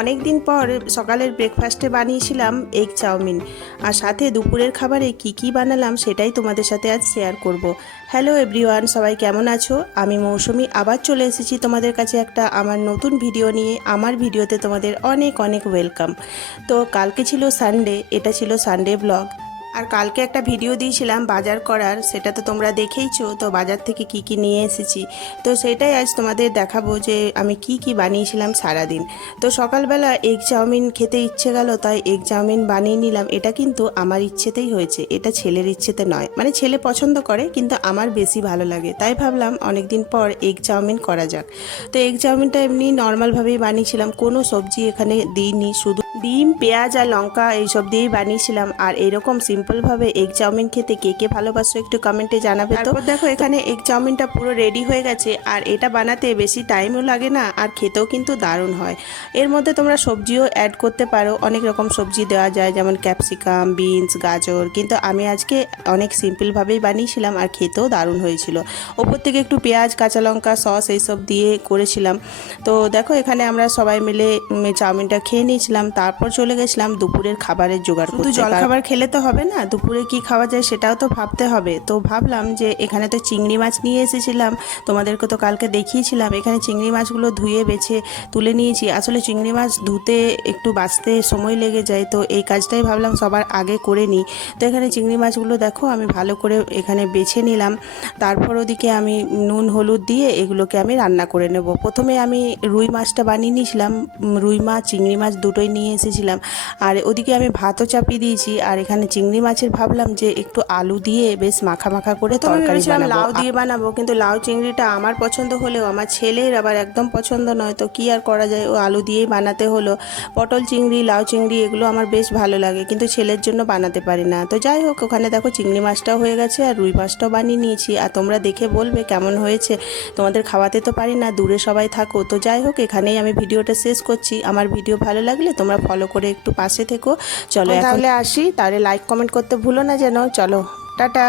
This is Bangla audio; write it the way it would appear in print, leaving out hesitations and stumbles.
অনেক দিন পর সকালের ব্রেকফাস্টে বানিয়েছিলাম এগ চাউমিন, আর সাথে দুপুরের খাবারে কি বানালাম সেটাই তোমাদের সাথে আজ শেয়ার করব। হ্যালো এভরিওয়ান, সবাই কেমন আছো? আমি মৌসুমি আবার চলে এসেছি তোমাদের কাছে একটা আমার নতুন ভিডিও নিয়ে। আমার ভিডিওতে তোমাদের অনেক অনেক ওয়েলকাম। তো কালকে ছিল সানডে, এটা ছিল সানডে ব্লগ। আর কালকে একটা ভিডিও দিয়েছিলাম বাজার করার, সেটা তো তোমরা দেখেইছো। তো বাজার থেকে কি নিয়ে এসেছি, তো সেটাই আজ তোমাদের দেখাবো যে আমি কি বানিয়েছিলাম সারাদিন। তো সকালবেলা এগ চাউমিন খেতে ইচ্ছে গেল, তাই এগ চাউমিন বানিয়ে নিলাম। এটা কিন্তু আমার ইচ্ছেতেই হয়েছে, এটা ছেলের ইচ্ছেতে নয়। মানে ছেলে পছন্দ করে কিন্তু আমার বেশি ভালো লাগে, তাই ভাবলাম অনেকদিন পর এগ চাউমিন করা যাক। তো এগ চাউমিনটা এমনি নর্মালভাবেই বানিয়েছিলাম, কোনো সবজি এখানে দিইনি, শুধু ডিম, পেঁয়াজ আর লঙ্কা এইসব দিয়েই বানিয়েছিলাম। আর এরকম সিম্পলভাবে এগ চাউমিন খেতে কে ভালোবাসো একটু কমেন্টে জানাবে। তো দেখো এখানে এগ চাউমিনটা পুরো রেডি হয়ে গেছে, আর এটা বানাতে বেশি টাইমও লাগে না, আর খেতেও কিন্তু দারুণ হয়। এর মধ্যে তোমরা সবজিও অ্যাড করতে পারো, অনেক রকম সবজি দেওয়া যায়, যেমন ক্যাপসিকাম, বিনস, গাজর। কিন্তু আমি আজকে অনেক সিম্পলভাবেই বানিয়েছিলাম, আর খেতেও দারুণ হয়েছিল। ওপর থেকে একটু পেঁয়াজ, কাঁচা লঙ্কা, সস এইসব দিয়ে করেছিলাম। তো দেখো এখানে আমরা সবাই মিলে চাউমিনটা খেয়ে নিয়েছিলাম। তারপর চলে গেছিলাম দুপুরের খাবারের জোগাড় করতে। শুধু জলখাবার খেলে তো হবে না, দুপুরে কি খাওয়া যায় সেটাও তো ভাবতে হবে। তো ভাবলাম যে এখানে তো চিংড়ি মাছ নিয়ে এসেছিলাম, তোমাদেরকে তো কালকে দেখিয়েছিলাম। এখানে চিংড়ি মাছগুলো ধুয়ে বেছে তুলে নিয়েছি। আসলে চিংড়ি মাছ ধুতে একটু বাঁচতে সময় লেগে যায়, তো এই কাজটাই ভাবলাম সবার আগে করে নিই। তো এখানে চিংড়ি মাছগুলো দেখো আমি ভালো করে এখানে বেছে নিলাম। তারপর ওদিকে আমি নুন হলুদ দিয়ে এগুলোকে আমি রান্না করে নেব। প্রথমে আমি রুই মাছটা বানিয়ে নিয়েছিলাম, রুই মাছ চিংড়ি মাছ দুটোই নিয়ে এসেছিলাম। আর ওদিকে আমি ভাতও চাপিয়ে দিয়েছি। আর এখানে চিংড়ি মাছের ভাবলাম যে একটু আলু দিয়ে বেশ মাখা মাখা করে তরকারি বানাবো, লাউ দিয়ে বানাবো। কিন্তু লাউ চিংড়িটা আমার পছন্দ হলেও আমার ছেলের আবার একদম পছন্দ নয়, তো কি আর করা যায়, ও আলু দিয়েই বানাতে হলো। পটল চিংড়ি, লাউ চিংড়ি এগুলো আমার বেশ ভালো লাগে, কিন্তু ছেলের জন্য বানাতে পারি না। তো যাই হোক, ওখানে দেখো চিংড়ি মাছটাও হয়ে গেছে আর রুই মাছটাও বানিয়ে নিয়েছি। আর তোমরা দেখে বলবে কেমন হয়েছে। তোমাদের খাওয়াতে তো পারি না, দূরে সবাই থাকো। তো যাই হোক, এখানেই আমি ভিডিওটা শেষ করছি। আমার ভিডিও ভালো লাগলে তোমরা ফলো করে একটু পাশে থেকো। চলো তাহলে আসি, তাহলে লাইক কমেন্ট করতে ভুলো না যেন। চলো টাটা।